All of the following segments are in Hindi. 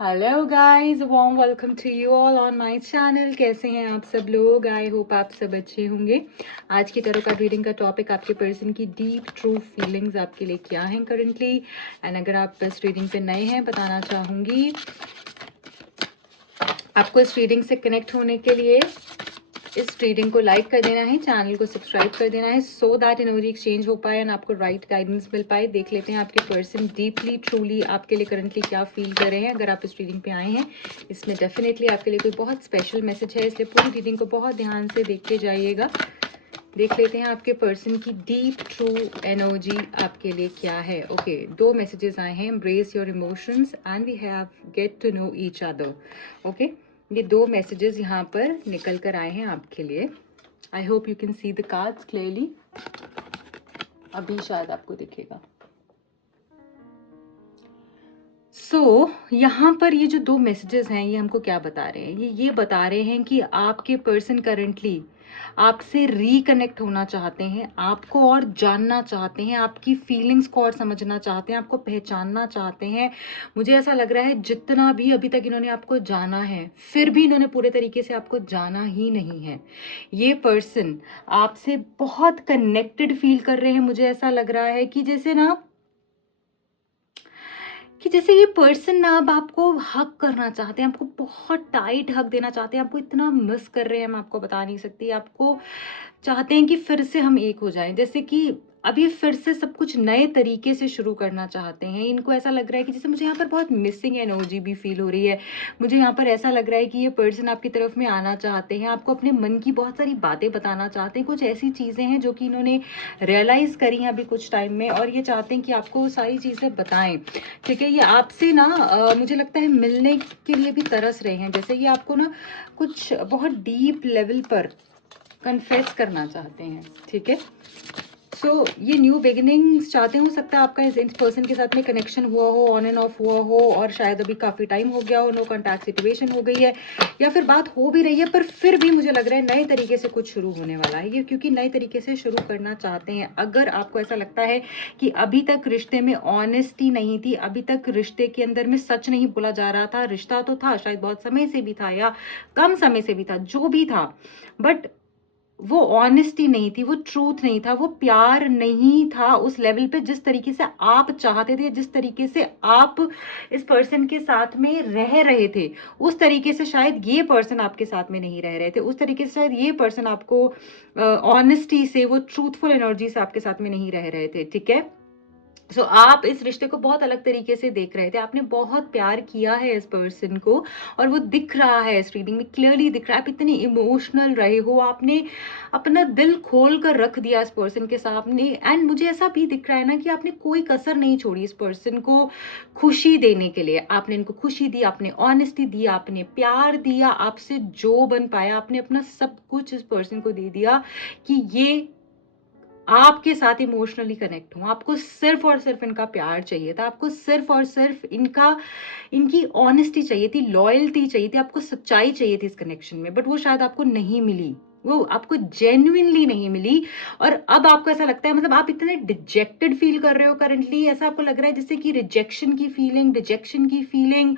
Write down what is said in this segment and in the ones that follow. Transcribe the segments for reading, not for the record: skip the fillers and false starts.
Hello guys, warm welcome to you all on my channel. कैसे हैं आप सब लोग? आई होप आप सब अच्छे होंगे। आज की तरह का रीडिंग का टॉपिक आपके पर्सन की डीप ट्रू फीलिंग्स आपके लिए क्या हैं करंटली। एंड अगर आप इस रीडिंग पे नए हैं, बताना चाहूँगी आपको इस रीडिंग से कनेक्ट होने के लिए इस रीडिंग को लाइक कर देना है, चैनल को सब्सक्राइब कर देना है, सो दैट एनर्जी एक्सचेंज हो पाए एंड आपको राइट गाइडेंस मिल पाए। देख लेते हैं आपके पर्सन डीपली ट्रूली आपके लिए करंटली क्या फील कर रहे हैं। अगर आप इस रीडिंग पे आए हैं, इसमें डेफिनेटली आपके लिए कोई बहुत स्पेशल मैसेज है, इसलिए पूरी रीडिंग को बहुत ध्यान से देख के जाइएगा। देख लेते हैं आपके पर्सन की डीप ट्रू एनर्जी आपके लिए क्या है। ओके, 2 मैसेजेस आए हैं, embrace your emotions and we have get to know each other. Okay, ये 2 मैसेजेस यहाँ पर निकल कर आए हैं आपके लिए। I hope you can see the cards clearly. अभी शायद आपको दिखेगा। यहाँ पर ये जो 2 मैसेजेस हैं, ये हमको क्या बता रहे हैं? ये बता रहे हैं कि आपके पर्सन करंटली आपसे रिकनेक्ट होना चाहते हैं, आपको और जानना चाहते हैं, आपकी फीलिंग्स को और समझना चाहते हैं, आपको पहचानना चाहते हैं। मुझे ऐसा लग रहा है जितना भी अभी तक इन्होंने आपको जाना है, फिर भी इन्होंने पूरे तरीके से आपको जाना ही नहीं है। ये पर्सन आपसे बहुत कनेक्टेड फील कर रहे हैं। मुझे ऐसा लग रहा है कि जैसे ये पर्सन ना अब आपको हग करना चाहते हैं, आपको बहुत टाइट हग देना चाहते हैं, आपको इतना मिस कर रहे हैं, मैं आपको बता नहीं सकती। आपको चाहते हैं कि फिर से हम एक हो जाएं, जैसे कि अभी फिर से सब कुछ नए तरीके से शुरू करना चाहते हैं। इनको ऐसा लग रहा है कि जैसे मुझे यहाँ पर बहुत मिसिंग एनर्जी भी फील हो रही है। मुझे यहाँ पर ऐसा लग रहा है कि ये पर्सन आपकी तरफ में आना चाहते हैं, आपको अपने मन की बहुत सारी बातें बताना चाहते हैं। कुछ ऐसी चीज़ें हैं जो कि इन्होंने रियलाइज़ करी हैं अभी कुछ टाइम में, और ये चाहते हैं कि आपको वो सारी चीज़ें बताएं। ठीक है, ये आपसे ना मुझे लगता है मिलने के लिए भी तरस रहे हैं। जैसे ये आपको ना कुछ बहुत डीप लेवल पर कन्फेस करना चाहते हैं। ठीक है, ये न्यू बिगिनिंग्स चाहते हैं। हो सकता है आपका इस पर्सन के साथ में कनेक्शन हुआ हो, ऑन एंड ऑफ हुआ हो, और शायद अभी काफ़ी टाइम हो गया हो, नो कॉन्टैक्ट सिचुएशन हो गई है, या फिर बात हो भी रही है, पर फिर भी मुझे लग रहा है नए तरीके से कुछ शुरू होने वाला है ये, क्योंकि नए तरीके से शुरू करना चाहते हैं। अगर आपको ऐसा लगता है कि अभी तक रिश्ते में ऑनेस्टी नहीं थी, अभी तक रिश्ते के अंदर में सच नहीं बोला जा रहा था, रिश्ता तो था, शायद बहुत समय से भी था या कम समय से भी था, जो भी था, बट वो ऑनेस्टी नहीं थी, वो ट्रूथ नहीं था, वो प्यार नहीं था उस लेवल पे जिस तरीके से आप चाहते थे, जिस तरीके से आप इस पर्सन के साथ में रह रहे थे, उस तरीके से शायद ये पर्सन आपके साथ में नहीं रह रहे थे, उस तरीके से शायद ये पर्सन आपको ऑनेस्टी से, वो ट्रूथफुल एनर्जी से आपके साथ में नहीं रह रहे थे। ठीक है, आप इस रिश्ते को बहुत अलग तरीके से देख रहे थे, आपने बहुत प्यार किया है इस पर्सन को, और वो दिख रहा है इस रीडिंग में, क्लियरली दिख रहा है। आप इतने इमोशनल रहे हो, आपने अपना दिल खोल कर रख दिया इस पर्सन के सामने, एंड मुझे ऐसा भी दिख रहा है ना कि आपने कोई कसर नहीं छोड़ी इस पर्सन को खुशी देने के लिए। आपने इनको खुशी दी, आपने ऑनेस्टी दी, आपने प्यार दिया, आपसे जो बन पाया आपने अपना सब कुछ इस पर्सन को दे दिया कि ये आपके साथ इमोशनली कनेक्ट हूं। आपको सिर्फ और सिर्फ इनका प्यार चाहिए था, आपको सिर्फ और सिर्फ इनकी ऑनेस्टी चाहिए थी, लॉयल्टी चाहिए थी, आपको सच्चाई चाहिए थी इस कनेक्शन में, बट वो शायद आपको नहीं मिली, वो आपको जेन्युइनली नहीं मिली। और अब आपको ऐसा लगता है, मतलब आप इतने डिजेक्टेड फील कर रहे हो करंटली, ऐसा आपको लग रहा है जैसे कि रिजेक्शन की feeling,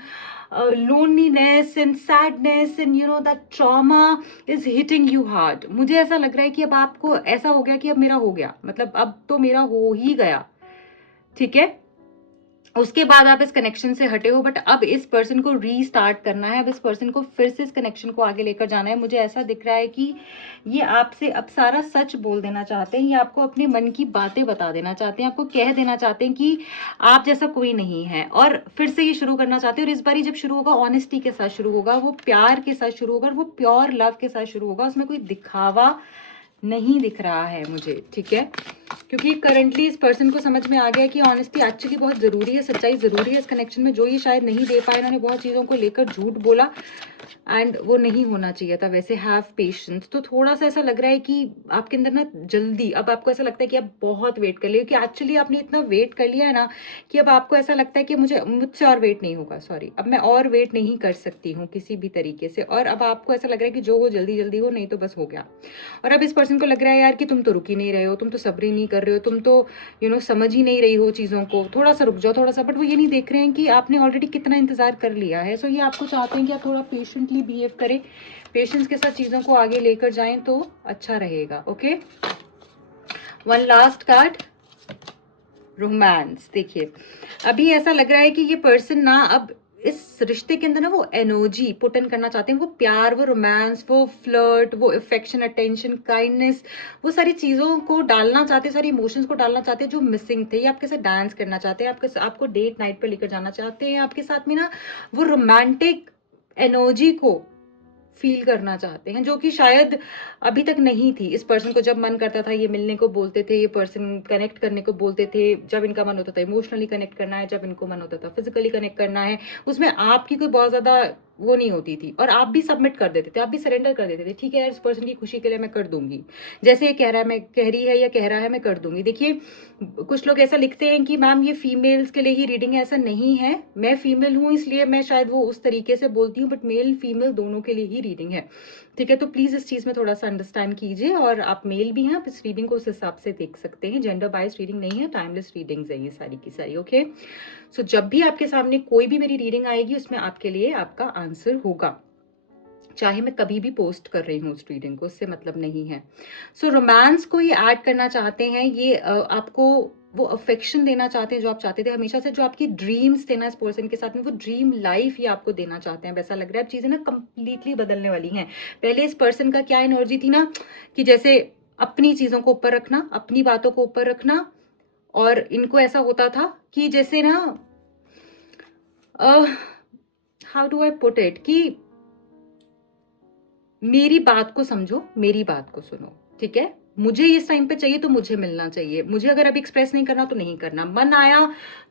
loneliness and sadness and that trauma is hitting you hard. मुझे ऐसा लग रहा है कि अब आपको ऐसा हो गया कि अब मेरा हो गया, मतलब अब तो मेरा हो ही गया। ठीक है, उसके बाद आप इस कनेक्शन से हटे हो, बट अब इस पर्सन को रीस्टार्ट करना है, अब इस पर्सन को फिर से इस कनेक्शन को आगे लेकर जाना है। मुझे ऐसा दिख रहा है कि ये आपसे अब सारा सच बोल देना चाहते हैं, ये आपको अपने मन की बातें बता देना चाहते हैं, आपको कह देना चाहते हैं कि आप जैसा कोई नहीं है, और फिर से ये शुरू करना चाहते हैं। और इस बार जब शुरू होगा, ऑनेस्टी के साथ शुरू होगा, वो प्यार के साथ शुरू होगा, वो प्योर लव के साथ शुरू होगा, उसमें कोई दिखावा नहीं दिख रहा है मुझे। ठीक है, क्योंकि करंटली इस पर्सन को समझ में आ गया कि ऑनेस्टी एक्चुअली बहुत ज़रूरी है, सच्चाई ज़रूरी है इस कनेक्शन में, जो ये शायद नहीं दे पाए। इन्होंने बहुत चीज़ों को लेकर झूठ बोला, एंड वो नहीं होना चाहिए था वैसे। Have patience. तो थोड़ा सा ऐसा लग रहा है कि आपके अंदर ना जल्दी, अब आपको ऐसा लगता है कि आप बहुत वेट कर लिए, कि एक्चुअली आपने इतना वेट कर लिया है ना कि अब आपको ऐसा लगता है कि मुझसे और वेट नहीं होगा, सॉरी, अब मैं और वेट नहीं कर सकती हूँ किसी भी तरीके से, और अब आपको ऐसा लग रहा है कि जो हो जल्दी जल्दी हो, नहीं तो बस हो गया। और अब इस पर्सन को लग रहा है यार कि तुम तो रुक ही नहीं रहे हो, तुम तो सब्र ही नहीं कर रहे हो, तुम तो समझ ही नहीं रही हो चीज़ों को, थोड़ा सा रुक जाओ थोड़ा सा। बट वो ये नहीं देख रहे हैं कि आपने ऑलरेडी कितना इंतज़ार कर लिया है। सो ये आपको चाहते हैं कि आप थोड़ा पेशेंटली बिहेव करें, पेशेंस के साथ चीज़ों को आगे लेकर जाएं तो अच्छा रहेगा। Okay, one last card, romance. देखिए अभी ऐसा लग रहा है कि ये पर्सन ना अब इस रिश्ते के अंदर ना वो एनर्जी पुट इन करना चाहते हैं, वो प्यार, वो रोमांस, वो फ्लर्ट, वो अफेक्शन, अटेंशन, काइंडनेस, वो सारी चीज़ों को डालना चाहते हैं, सारी इमोशंस को डालना चाहते हैं जो मिसिंग थे। ये आपके साथ डांस करना चाहते हैं, आपको डेट नाइट पे लेकर जाना चाहते हैं, आपके साथ में ना वो रोमांटिक एनर्जी को फील करना चाहते हैं, जो कि शायद अभी तक नहीं थी। इस पर्सन को जब मन करता था ये मिलने को बोलते थे, ये पर्सन कनेक्ट करने को बोलते थे, जब इनका मन होता था इमोशनली कनेक्ट करना है, जब इनको मन होता था फिजिकली कनेक्ट करना है, उसमें आपकी कोई बहुत ज्यादा वो नहीं होती थी, और आप भी सबमिट कर देते थे, आप भी सरेंडर कर देते थे। ठीक है यार, इस पर्सन की खुशी के लिए मैं कर दूंगी, जैसे ये कह रहा है, मैं कह रही है या कह रहा है, मैं कर दूंगी। देखिए कुछ लोग ऐसा लिखते हैं कि मैम ये फीमेल्स के लिए ही रीडिंग है, ऐसा नहीं है। मैं फीमेल हूँ इसलिए मैं शायद वो उस तरीके से बोलती हूँ, बट मेल फीमेल दोनों के लिए ही रीडिंग है। ठीक है, तो प्लीज इस चीज में थोड़ा सा अंडरस्टैंड कीजिए, और आप मेल भी हैं, आप इस रीडिंग को उस हिसाब से देख सकते हैं। जेंडर बाइज रीडिंग नहीं है, टाइमलेस रीडिंग्स है ये सारी की सारी। ओके, सो जब भी आपके सामने कोई भी मेरी रीडिंग आएगी उसमें आपके लिए आपका आंसर होगा, चाहे मैं कभी भी पोस्ट कर रही हूँ उस रीडिंग को, उससे मतलब नहीं है। सो रोमांस को ये ऐड करना चाहते हैं, ये आपको वो अफेक्शन देना चाहते हैं जो आप चाहते थे हमेशा से, जो आपकी ड्रीम्स थे ना इस पर्सन के साथ में, वो ड्रीम लाइफ ये आपको देना चाहते हैं। वैसा लग रहा है अब चीजें ना कंप्लीटली बदलने वाली हैं। पहले इस पर्सन का क्या एनर्जी थी ना, कि जैसे अपनी चीजों को ऊपर रखना, अपनी बातों को ऊपर रखना, और इनको ऐसा होता था कि जैसे ना how do I put it, कि मेरी बात को समझो, मेरी बात को सुनो। ठीक है, मुझे इस टाइम पे चाहिए तो मुझे मिलना चाहिए, मुझे अगर अभी एक्सप्रेस नहीं करना तो नहीं करना, मन आया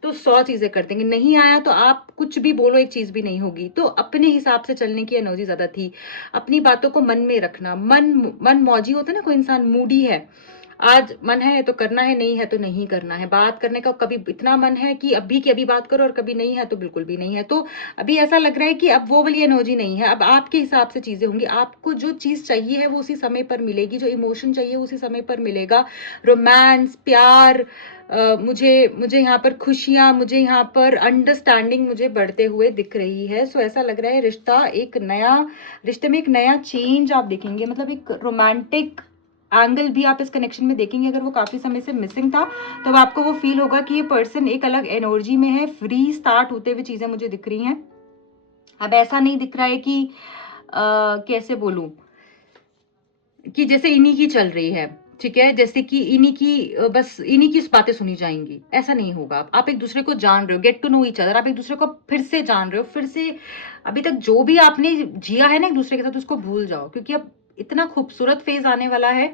तो 100 चीजें कर देंगे, नहीं आया तो आप कुछ भी बोलो एक चीज भी नहीं होगी। तो अपने हिसाब से चलने की एनर्जी ज्यादा थी, अपनी बातों को मन में रखना। मन मौजी होता है ना, कोई इंसान मूडी है, आज मन है तो करना है, नहीं है तो नहीं करना है। बात करने का कभी इतना मन है कि अभी की अभी बात करो, और कभी नहीं है तो बिल्कुल भी नहीं है। तो अभी ऐसा लग रहा है कि अब वो वाली एनर्जी नहीं है, अब आपके हिसाब से चीजें होंगी। आपको जो चीज चाहिए है वो उसी समय पर मिलेगी, जो इमोशन चाहिए उसी समय पर मिलेगा। रोमांस, प्यार, मुझे यहाँ पर खुशियां, मुझे यहाँ पर अंडरस्टैंडिंग मुझे बढ़ते हुए दिख रही है। सो ऐसा लग रहा है रिश्ते में एक नया चेंज आप देखेंगे, मतलब एक रोमांटिक एंगल भी आप इस कनेक्शन में देखेंगे। अगर वो काफी समय से मिसिंग था तो अब आपको वो फील होगा कि ये पर्सन एक अलग एनर्जी में है, फ्री स्टार्ट होते हुए चीजें मुझे दिख रही हैं। अब ऐसा नहीं दिख रहा है कि कैसे बोलूं, कि जैसे इन्हीं की चल रही है। ठीक है, जैसे कि इन्हीं की बस इन्हीं की बातें सुनी जाएंगी, ऐसा नहीं होगा। आप एक दूसरे को जान रहे हो, get to know each other, आप एक दूसरे को फिर से जान रहे हो, फिर से अभी तक जो भी आपने जिया है ना एक दूसरे के साथ उसको भूल जाओ, क्योंकि अब इतना खूबसूरत फेज आने वाला है।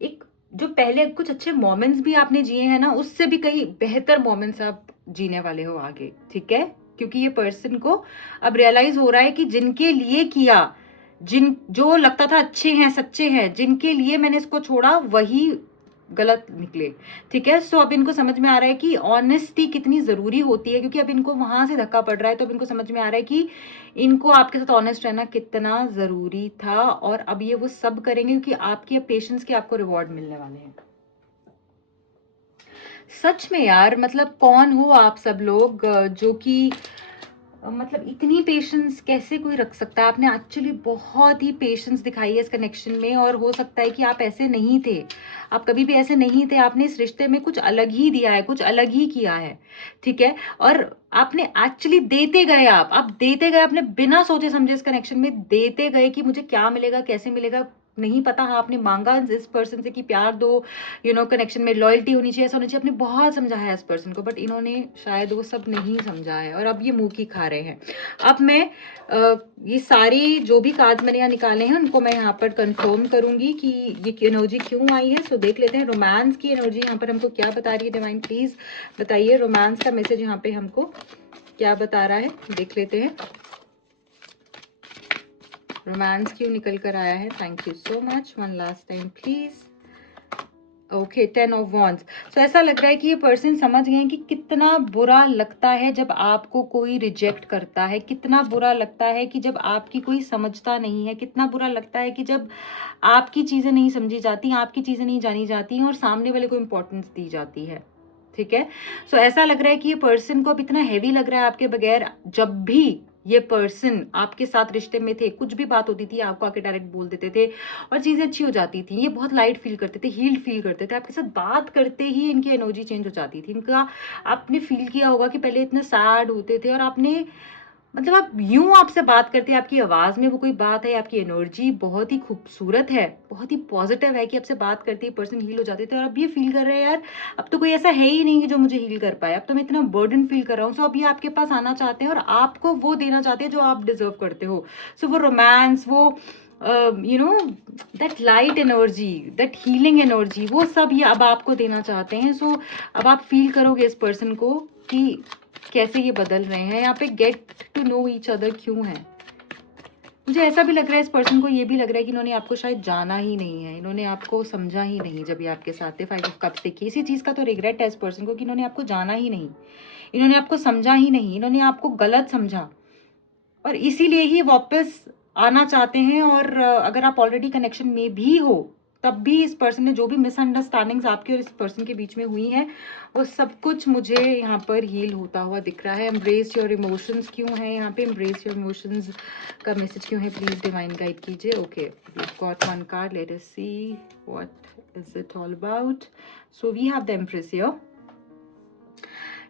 एक जो पहले कुछ अच्छे मोमेंट्स भी आपने जिए हैं ना, उससे भी कई बेहतर मोमेंट्स आप जीने वाले हो आगे। ठीक है, क्योंकि ये पर्सन को अब रियलाइज हो रहा है कि जिनके लिए किया, जिन जो लगता था अच्छे हैं, सच्चे हैं, जिनके लिए मैंने इसको छोड़ा वही गलत निकले। ठीक है, सो अब इनको समझ में आ रहा है कि ऑनेस्टी कितनी जरूरी होती है, क्योंकि अब इनको वहां से धक्का पड़ रहा है। तो अब इनको समझ में आ रहा है कि इनको आपके साथ ऑनेस्ट रहना कितना जरूरी था, और अब ये वो सब करेंगे क्योंकि आपकी अब पेशेंस के आपको रिवॉर्ड मिलने वाले हैं। सच में यार, मतलब कौन हो आप सब लोग जो कि मतलब इतनी पेशेंस कैसे कोई रख सकता है। आपने एक्चुअली बहुत ही पेशेंस दिखाई है इस कनेक्शन में, और हो सकता है कि आप ऐसे नहीं थे, आप कभी भी ऐसे नहीं थे। आपने इस रिश्ते में कुछ अलग ही दिया है, कुछ अलग ही किया है। ठीक है, और आपने एक्चुअली देते गए, आप देते गए, आपने बिना सोचे समझे इस कनेक्शन में देते गए कि मुझे क्या मिलेगा, कैसे मिलेगा नहीं पता। हाँ, आपने मांगा इस पर्सन से कि प्यार दो, कनेक्शन में लॉयल्टी होनी चाहिए, ऐसा होना चाहिए। आपने बहुत समझाया इस पर्सन को, बट इन्होंने शायद वो सब नहीं समझा है, और अब ये मुंह की खा रहे हैं। अब मैं ये सारी जो भी कार्ड मैंने यहाँ निकाले हैं उनको मैं यहाँ पर कंफर्म करूंगी कि ये एनर्जी क्यों आई है। सो देख लेते हैं रोमांस की एनर्जी यहाँ पर हमको क्या बता रही है। डिवाइन प्लीज बताइए रोमांस का मैसेज यहाँ पे हमको क्या बता रहा है, देख लेते हैं। रोमांस क्यों निकल कर आया है, thank you so much. One last time please. Okay, 10 of wands. So ऐसा लग रहा है कि ये पर्सन समझ गए हैं कि कितना बुरा लगता है जब आपको कोई रिजेक्ट करता है, कितना बुरा लगता है कि जब आपकी कोई समझता नहीं है, कितना बुरा लगता है कि जब आपकी चीज़ें नहीं समझी जाती, आपकी चीज़ें नहीं जानी जाती हैं और सामने वाले को इम्पोर्टेंस दी जाती है। ठीक है? सो ऐसा लग रहा है कि ये पर्सन को अब इतना हेवी लग रहा है आपके बगैर, जब भी ये पर्सन आपके साथ रिश्ते में थे, कुछ भी बात होती थी, आपको आके डायरेक्ट बोल देते थे और चीज़ें अच्छी हो जाती थी। ये बहुत लाइट फ़ील करते थे, हील्ड फ़ील करते थे। आपके साथ बात करते ही इनकी एनर्जी चेंज हो जाती थी। इनका आपने फ़ील किया होगा कि पहले इतने सैड होते थे और आपने मतलब आप यूँ आपसे बात करते हैं, आपकी आवाज़ में वो कोई बात है, आपकी एनर्जी बहुत ही खूबसूरत है, बहुत ही पॉज़िटिव है कि आपसे बात करते ही पर्सन हील हो जाते थे और अब ये फ़ील कर रहे हैं यार, अब तो कोई ऐसा है ही नहीं कि जो मुझे हील कर पाए, अब तो मैं इतना बर्डन फ़ील कर रहा हूँ। सो अब ये आपके पास आना चाहते हैं और आपको वो देना चाहते हैं जो आप डिज़र्व करते हो। सो वो रोमांस, वो you know that light energy, that healing energy, वो सब ये अब आपको देना चाहते हैं। सो अब आप फ़ील करोगे इस पर्सन को कि कैसे ये बदल रहे हैं। यहाँ पे get to know each other क्यों है, मुझे ऐसा भी लग रहा है इस पर्सन को ये भी लग रहा है कि इन्होंने आपको शायद जाना ही नहीं है, इन्होंने आपको समझा ही नहीं जब ये आपके साथ थे। 5 ऑफ कप्स देखिए, इसी चीज़ का तो रिग्रेट है इस पर्सन को कि इन्होंने आपको जाना ही नहीं, इन्होंने आपको समझा ही नहीं, इन्होंने आपको गलत समझा और इसीलिए ही वापस आना चाहते हैं। और अगर आप ऑलरेडी कनेक्शन में भी हो, तब भी इस पर्सन ने जो भी मिसअंडरस्टैंडिंग्स आपके और इस पर्सन के बीच में हुई हैं, वो सब कुछ मुझे यहाँ पर हील होता हुआ दिख रहा है। एम्ब्रेस योर इमोशंस क्यों है यहाँ पे, एम्ब्रेस योर इमोशंस का मैसेज क्यों है, प्लीज डिवाइन गाइड कीजिए। Okay, we got one card, let us see what is it all about. So we have the empress here.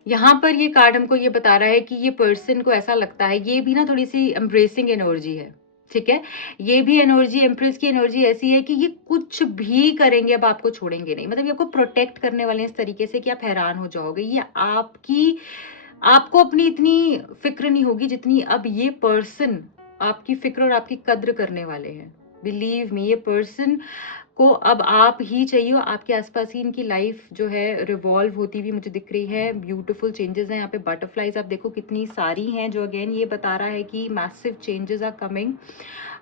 यहाँ पर ये कार्ड हमको ये बता रहा है कि ये पर्सन को ऐसा लगता है, ये भी ना थोड़ी सी एम्ब्रेसिंग एनर्जी है। ठीक है, ये भी एनर्जी, एम्प्रेस की एनर्जी ऐसी है कि ये कुछ भी करेंगे, अब आपको छोड़ेंगे नहीं। मतलब ये आपको प्रोटेक्ट करने वाले हैं इस तरीके से कि आप हैरान हो जाओगे। ये आपको अपनी इतनी फिक्र नहीं होगी जितनी अब ये पर्सन आपकी फिक्र और आपकी कद्र करने वाले हैं। बिलीव मी, ये पर्सन को अब आप ही चाहिए, आपके आसपास ही इनकी लाइफ जो है रिवॉल्व होती हुई मुझे दिख रही है। ब्यूटीफुल चेंजेस हैं यहाँ पे, बटरफ्लाइज आप देखो कितनी सारी हैं, जो अगेन ये बता रहा है कि मैसिव चेंजेस आर कमिंग।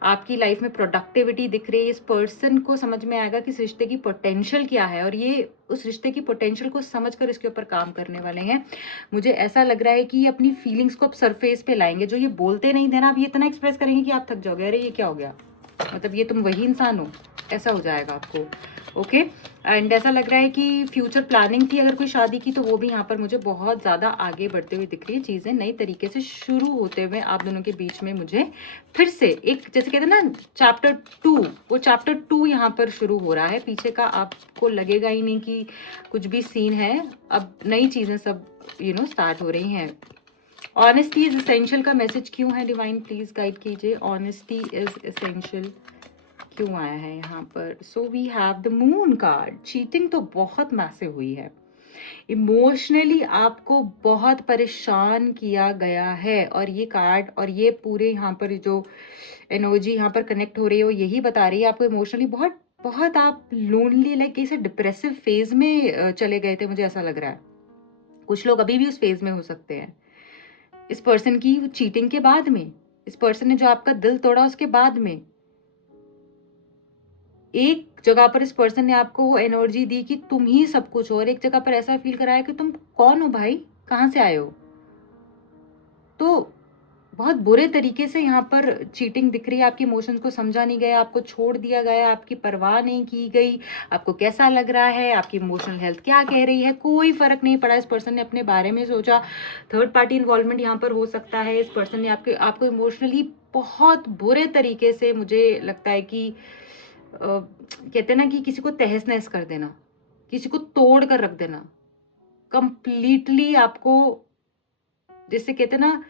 आपकी लाइफ में प्रोडक्टिविटी दिख रही है। इस पर्सन को समझ में आएगा कि इस रिश्ते की पोटेंशियल क्या है और ये उस रिश्ते की पोटेंशियल को समझकर इसके ऊपर काम करने वाले हैं। मुझे ऐसा लग रहा है कि ये अपनी फीलिंग्स को अब सरफेस पे लाएंगे, जो ये बोलते नहीं थे ना, अब ये इतना एक्सप्रेस करेंगे कि आप थक जाओगे, अरे ये क्या हो गया, मतलब ये तुम वही इंसान हो, ऐसा हो जाएगा आपको। ओके, एंड ऐसा लग रहा है कि फ्यूचर प्लानिंग थी अगर कोई शादी की, तो वो भी यहाँ पर मुझे बहुत ज़्यादा आगे बढ़ते हुए दिख रही है। चीज़ें नई तरीके से शुरू होते हुए आप दोनों के बीच में मुझे फिर से एक, जैसे कहते हैं ना चैप्टर 2, वो चैप्टर 2 यहाँ पर शुरू हो रहा है। पीछे का आपको लगेगा ही नहीं कि कुछ भी सीन है, अब नई चीज़ें सब स्टार्ट हो रही हैं। ऑनेस्टी इज एसेंशियल का मैसेज क्यों है, डिवाइन प्लीज गाइड कीजिए। ऑनेस्टी इज एसेंशियल क्यों आया है यहाँ पर। So we have the moon card. Cheating तो बहुत मैसिव हुई है, इमोशनली आपको बहुत परेशान किया गया है और ये कार्ड और ये पूरे यहाँ पर जो एनर्जी यहाँ पर कनेक्ट हो रही है वो यही बता रही है आपको इमोशनली बहुत बहुत आप लोनली, लाइक कैसे डिप्रेसिव फेज में चले गए थे, मुझे ऐसा लग रहा है। कुछ लोग अभी भी उस फेज में हो सकते हैं। इस पर्सन की चीटिंग के बाद में, इस पर्सन ने जो आपका दिल तोड़ा उसके बाद में, एक जगह पर इस पर्सन ने आपको वो एनर्जी दी कि तुम ही सब कुछ हो और एक जगह पर ऐसा फील कराया कि तुम कौन हो भाई, कहाँ से आए हो। तो बहुत बुरे तरीके से यहाँ पर चीटिंग दिख रही है। आपके इमोशंस को समझा नहीं गया, आपको छोड़ दिया गया, आपकी परवाह नहीं की गई, आपको कैसा लग रहा है, आपकी इमोशनल हेल्थ क्या कह रही है, कोई फर्क नहीं पड़ा। इस पर्सन ने अपने बारे में सोचा। थर्ड पार्टी इन्वॉल्वमेंट यहाँ पर हो सकता है। इस पर्सन ने आपको इमोशनली बहुत बुरे तरीके से, मुझे लगता है कि कहते हैं ना कि किसी को तहस नहस कर देना, किसी को तोड़ कर रख देना, कंप्लीटली आपको, जैसे कहते हैं ना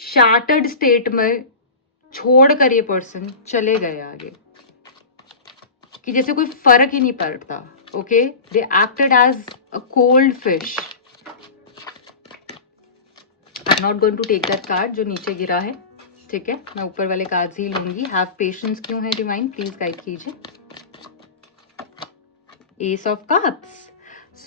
शार्टर्ड स्टेट में छोड़कर ये पर्सन चले गए आगे, कि जैसे कोई फर्क ही नहीं पड़ता। Okay, they acted as a cold fish. I am not going to take that card जो नीचे गिरा है, ठीक है, मैं ऊपर वाले कार्ड्स ही लूंगी। हैव पेशेंस क्यों है, डिवाइन प्लीज गाइड कीजिए। Ace of cups.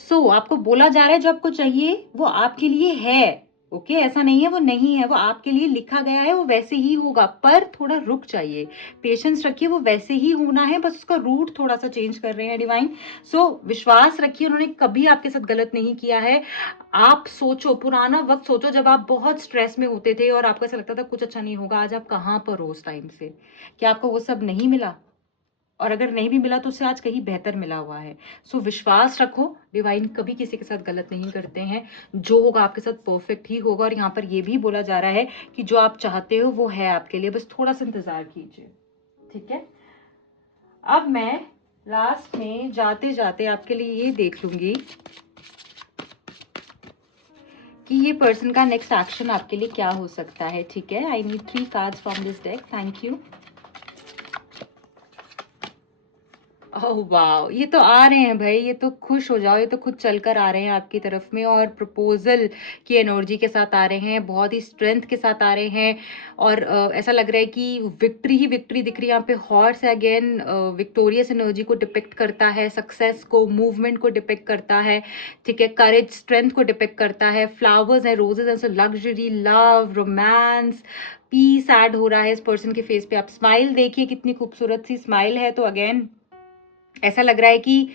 सो आपको बोला जा रहा है जो आपको चाहिए वो आपके लिए है, ओके, ऐसा नहीं है वो नहीं है, वो आपके लिए लिखा गया है, वो वैसे ही होगा, पर थोड़ा रुक जाइए, पेशेंस रखिए, वो वैसे ही होना है, बस उसका रूट थोड़ा-सा चेंज कर रहे हैं डिवाइन। सो विश्वास रखिए, उन्होंने कभी आपके साथ गलत नहीं किया है। आप सोचो, पुराना वक़्त सोचो जब आप बहुत स्ट्रेस में होते थे और आपको ऐसा लगता था कुछ अच्छा नहीं होगा, आज आप कहाँ पर हो उस टाइम से? क्या आपको वो सब नहीं मिला? और अगर नहीं भी मिला तो उससे आज कहीं बेहतर मिला हुआ है। सो विश्वास रखो, डिवाइन कभी किसी के साथ गलत नहीं करते हैं। जो होगा आपके साथ परफेक्ट ही होगा और यहाँ पर ये भी बोला जा रहा है कि जो आप चाहते हो वो है आपके लिए, बस थोड़ा-सा इंतज़ार कीजिए, ठीक है? अब मैं लास्ट में जाते-जाते आपके लिए ये देख लूँगी कि ये पर्सन का नेक्स्ट एक्शन आपके लिए क्या हो सकता है, ठीक है? I need 3 cards from this deck, thank you. Oh wow! ये तो आ रहे हैं भई, ये तो खुश हो जाओ, ये तो खुद चलकर आ रहे हैं आपकी तरफ में और प्रपोज़ल की एनर्जी के साथ आ रहे हैं, बहुत ही स्ट्रेंथ के साथ आ रहे हैं और ऐसा लग रहा है कि विक्ट्री ही विक्ट्री दिख रही है यहाँ पे। हॉर्स अगेन विक्टोरियस एनर्जी को डिपिक्ट करता है, सक्सेस को, मूवमेंट को डिपिक्ट करता है, ठीक है? करेज, स्ट्रेंथ को डिपिक्ट करता है, फ्लावर्स हैं, रोज़ेज़ हैं, so luxury, love, romance, peace add हो रहा है इस पर्सन के फेस पे। आप स्माइल देखिए, कितनी खूबसूरत सी स्माइल है, तो अगेन ऐसा लग रहा है कि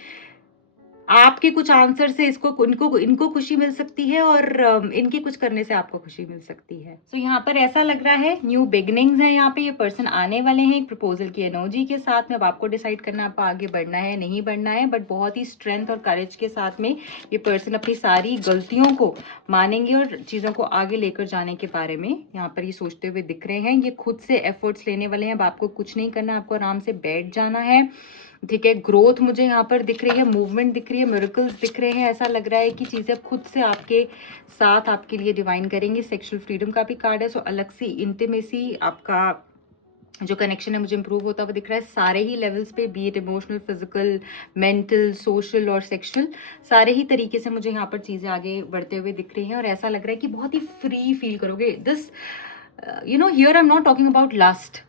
आपके कुछ आंसर से इनको खुशी मिल सकती है और इनके कुछ करने से आपको खुशी मिल सकती है। सो यहाँ पर ऐसा लग रहा है न्यू बिगिनिंग्स हैं, यहाँ पे ये पर्सन आने वाले हैं एक प्रपोजल की एनर्जी के साथ में। अब आपको डिसाइड करना है आपको आगे बढ़ना है नहीं बढ़ना है, बट बहुत ही स्ट्रेंथ और करेज के साथ में ये पर्सन अपनी सारी गलतियों को मानेंगे और चीज़ों को आगे लेकर जाने के बारे में यहाँ पर ये सोचते हुए दिख रहे हैं। ये खुद से एफर्ट्स लेने वाले हैं। अब आपको कुछ नहीं करना, आपको आराम से बैठ जाना है, ठीक है? ग्रोथ मुझे यहाँ पर दिख रही है, मूवमेंट दिख रही है, मिरेकल्स दिख रहे हैं। ऐसा लग रहा है कि चीज़ें खुद से आपके साथ आपके लिए डिवाइन करेंगे। सेक्सुअल फ्रीडम का भी कार्ड है, सो अलग सी इंटीमेसी, आपका जो कनेक्शन है मुझे इंप्रूव होता हुआ दिख रहा है सारे ही लेवल्स पे, B it emotional, physical, mental, social और सेक्सुअल, सारे ही तरीके से मुझे यहाँ पर चीज़ें आगे बढ़ते हुए दिख रही हैं और ऐसा लग रहा है कि बहुत ही फ्री फील करोगे। This here I am not talking about lust,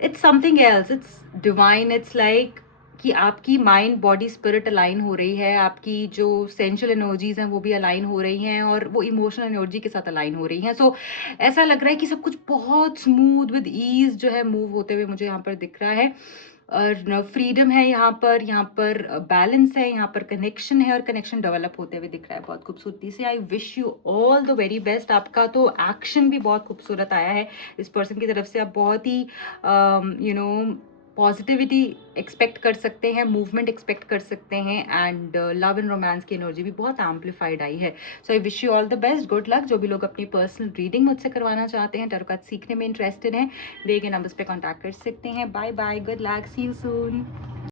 it's something else, it's divine, it's like कि आपकी माइंड, बॉडी, स्पिरिट अलाइन हो रही है, आपकी जो सेंशुअल एनर्जीज हैं वो भी अलाइन हो रही हैं और वो इमोशनल एनर्जी के साथ अलाइन हो रही हैं। सो ऐसा लग रहा है कि सब कुछ बहुत स्मूथ विद ईज जो है मूव होते हुए मुझे यहाँ पर दिख रहा है और फ्रीडम है यहाँ पर बैलेंस है, यहाँ पर कनेक्शन है और कनेक्शन डेवलप होते हुए दिख रहा है बहुत खूबसूरती से। आई wish you all the very best. आपका तो एक्शन भी बहुत खूबसूरत आया है इस पर्सन की तरफ से। आप बहुत ही पॉजिटिविटी एक्सपेक्ट कर सकते हैं, मूवमेंट एक्सपेक्ट कर सकते हैं एंड लव एंड रोमांस की एनर्जी भी बहुत एम्पलीफाइड आई है। So I wish you all the best, good luck. जो भी लोग अपनी पर्सनल रीडिंग मुझसे करवाना चाहते हैं, टैरो कार्ड सीखने में इंटरेस्टेड हैं, दिए गए नंबर्स पे कॉन्टैक्ट कर सकते हैं। Bye bye, good luck, see you soon.